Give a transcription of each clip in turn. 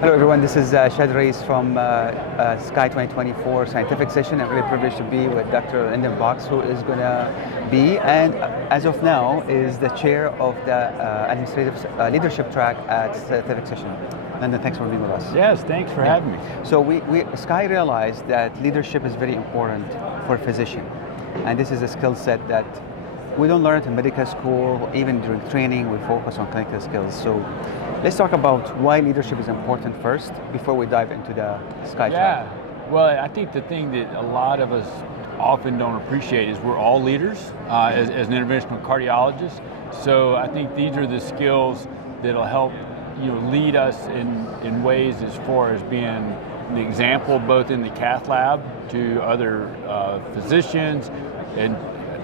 Hello everyone, this is Shad Reis from SCAI 2024 scientific session. I'm really privileged to be with Dr. Lyndon C, who is going to be, and as of now, is the chair of the Administrative Leadership Track at scientific session. Lyndon, thanks for being with us. Yes, thanks for having me. So SCAI realized that leadership is very important for a physician, and this is a skill set that we don't learn it in medical school. Even during training, we focus on clinical skills. So let's talk about why leadership is important first before we dive into the SCAI track. Well, I think the thing that a lot of us often don't appreciate is we're all leaders as an interventional cardiologist. So I think these are the skills that'll help lead us in ways as far as being an example both in the cath lab to other physicians, and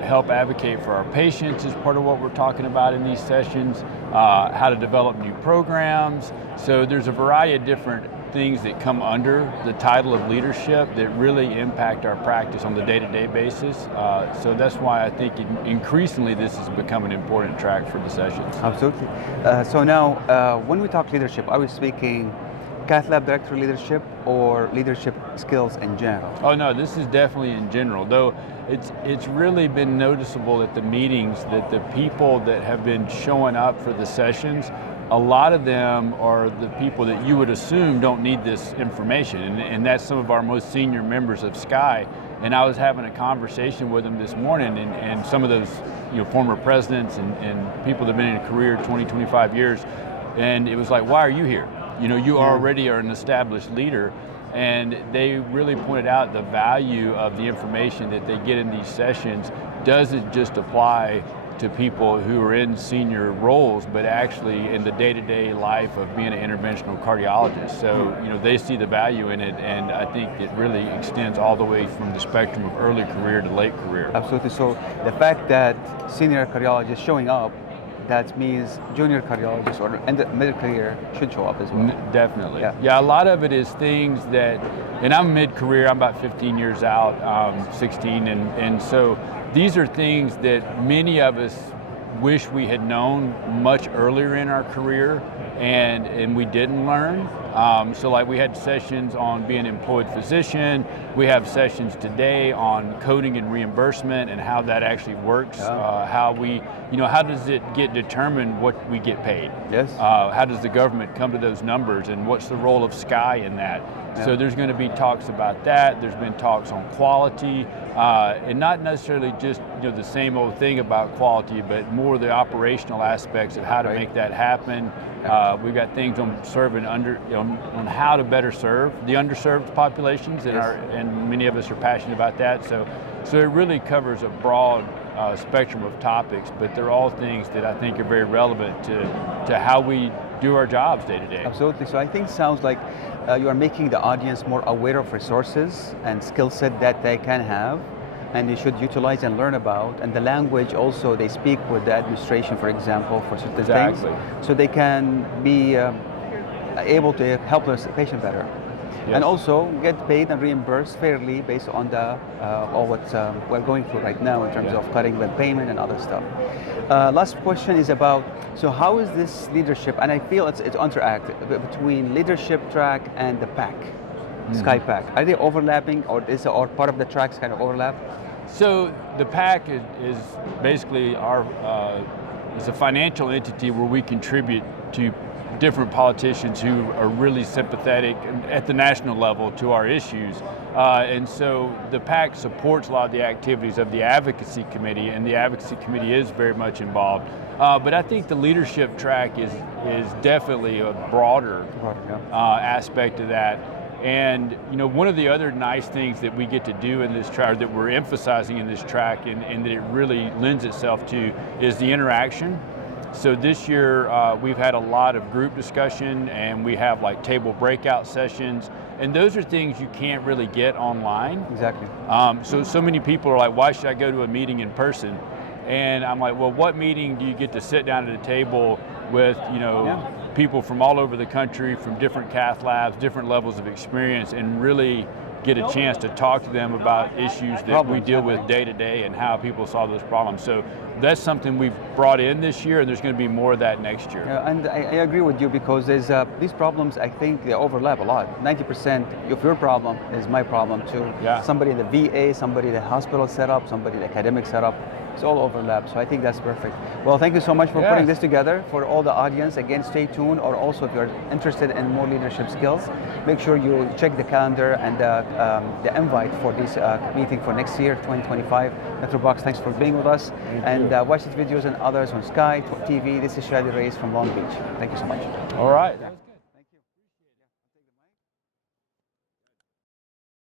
help advocate for our patients is part of what we're talking about in these sessions, how to develop new programs. So there's a variety of different things that come under the title of leadership that really impact our practice on the day-to-day basis. So that's why I think increasingly this has become an important track for the sessions. Absolutely. So now, when we talk leadership, are we speaking cath lab director leadership or leadership skills in general? Oh no, this is definitely in general, though it's really been noticeable at the meetings that the people that have been showing up for the sessions, a lot of them are the people that you would assume don't need this information, and that's some of our most senior members of SCAI. And I was having a conversation with them this morning, and some of those former presidents and people that have been in a career 20, 25 years, and it was like, why are you here? You already are an established leader, and they really pointed out the value of the information that they get in these sessions doesn't just apply to people who are in senior roles, but actually in the day-to-day life of being an interventional cardiologist. So, they see the value in it, and I think it really extends all the way from the spectrum of early career to late career. Absolutely. So the fact that senior cardiologists showing up, that means junior cardiologists or in the middle career should show up as well. Definitely. Yeah, a lot of it is things that, and I'm mid-career, I'm about 15 years out, 16, and so these are things that many of us wish we had known much earlier in our career, and we didn't learn. So like we had sessions on being an employed physician, we have sessions today on coding and reimbursement and how that actually works, how does it get determined what we get paid? Yes. How does the government come to those numbers, and what's the role of SCAI in that? Yeah. So there's going to be talks about that. There's been talks on quality, and not necessarily just the same old thing about quality, but more the operational aspects of how to make that happen. We've got things on serving on how to better serve the underserved populations, and many of us are passionate about that. So it really covers a broad spectrum of topics, but they're all things that I think are very relevant to how we do our jobs day to day. Absolutely. So I think it sounds like you are making the audience more aware of resources and skill set that they can have, and they should utilize and learn about, and the language also they speak with the administration, for example, for certain things, so they can be able to help the patient better. Yes. And also get paid and reimbursed fairly based on the all what we're going through right now in terms of cutting the payment and other stuff. Last question is about, so how is this leadership, and I feel it's interactive between leadership track and the PAC, SCAI PAC. Are they overlapping, or part of the tracks kind of overlap? So the PAC is basically is a financial entity where we contribute to different politicians who are really sympathetic at the national level to our issues. And so the PAC supports a lot of the activities of the advocacy committee, and the advocacy committee is very much involved. But I think the leadership track is definitely a broader aspect of that. And one of the other nice things that we get to do in this track, that we're emphasizing in this track, and that it really lends itself to, is the interaction. So this year we've had a lot of group discussion, and we have like table breakout sessions, and those are things you can't really get online. Exactly. So many people are like, why should I go to a meeting in person? And I'm like, well, what meeting do you get to sit down at a table with people from all over the country, from different cath labs, different levels of experience, and really get a chance to talk to them about issues that we deal with day to day and how people solve those problems. So that's something we've brought in this year, and there's going to be more of that next year. And I agree with you, because there's these problems, I think they overlap a lot. 90% of your problem is my problem too. Yeah. Somebody in the VA, somebody in the hospital setup, somebody in the academic setup. It's all overlap, so I think that's perfect. Well, thank you so much for putting this together. For all the audience, again, stay tuned, or also if you're interested in more leadership skills, make sure you check the calendar and the invite for this meeting for next year, 2025. Dr. Box, thanks for being with us. And watch these videos and others on SCAI TV. This is Shadi Reyes from Long Beach. Thank you so much. All right.